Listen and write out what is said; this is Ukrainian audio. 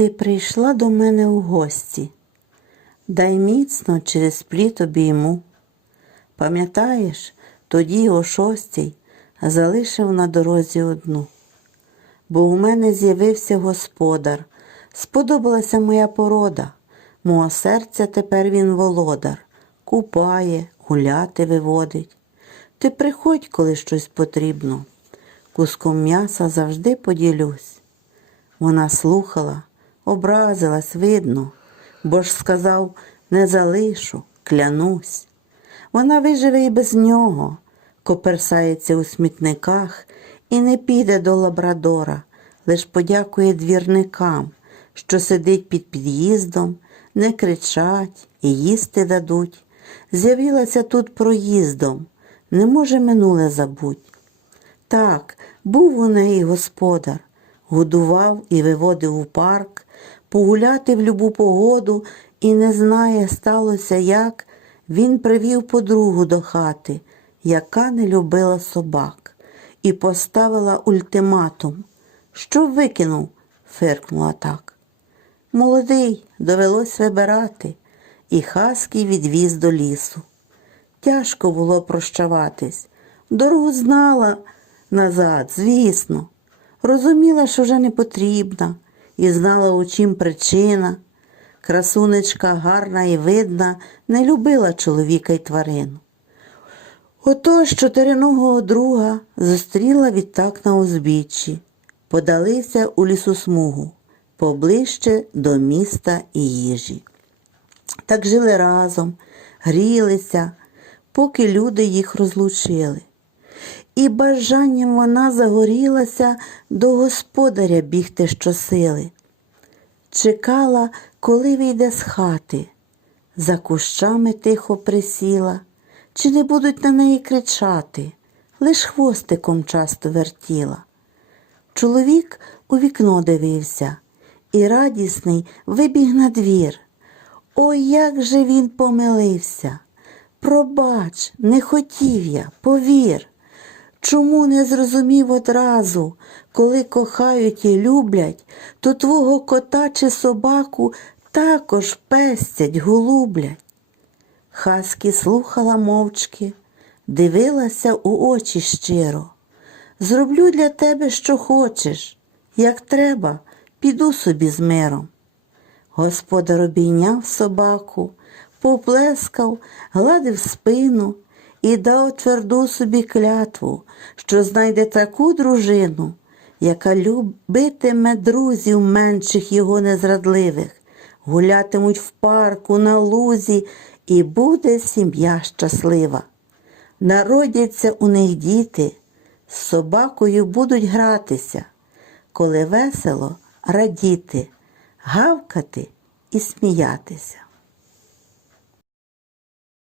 Ти прийшла до мене у гості, дай міцно через пліт обійму. Пам'ятаєш, тоді о шостій залишив на дорозі одну. Бо у мене з'явився господар, сподобалася моя порода, мого серця тепер він володар, купає, гуляти виводить. Ти приходь, коли щось потрібно. Куском м'яса завжди поділюсь. Вона слухала, образилась, видно, бо ж сказав не залишу, клянусь. Вона виживе і без нього, коперсається у смітниках і не піде до лабрадора, лиш подякує двірникам, що сидить під під'їздом, не кричать і їсти дадуть. З'явилася тут проїздом, не може минуле забуть. Так, був у неї господар, годував і виводив у парк, погуляти в любу погоду і не знає, сталося як, він привів подругу до хати, яка не любила собак, і поставила ультиматум. Що викинув? фиркнула так. Молодий, довелось вибирати, і Хаський відвіз до лісу. Тяжко було прощаватись. Дорогу знала назад, звісно. Розуміла, що вже не потрібна, і знала, у чим причина. Красунечка гарна і видна, не любила чоловіка й тварину. Отож чотириногого друга зустріла відтак на узбіччі, подалися у лісосмугу, поближче до міста і їжі. Так жили разом, грілися, поки люди їх розлучили. І бажанням вона загорілася до господаря бігти щосили. Чекала, коли вийде з хати, за кущами тихо присіла, чи не будуть на неї кричати, лиш хвостиком часто вертіла. Чоловік у вікно дивився і радісний вибіг на двір. Ой, як же він помилився. Пробач, не хотів я, повір. Чому не зрозумів одразу, коли кохають і люблять, то твого кота чи собаку також пестять, голублять. Хаскі слухала мовчки, дивилася у очі щиро. Зроблю для тебе, що хочеш, як треба, піду собі з миром. Господар обійняв собаку, поплескав, гладив спину і дав тверду собі клятву, що знайде таку дружину, яка любитиме друзів менших його незрадливих, гулятимуть в парку, на лузі, і буде сім'я щаслива. Народяться у них діти, з собакою будуть гратися, коли весело радіти, гавкати і сміятися.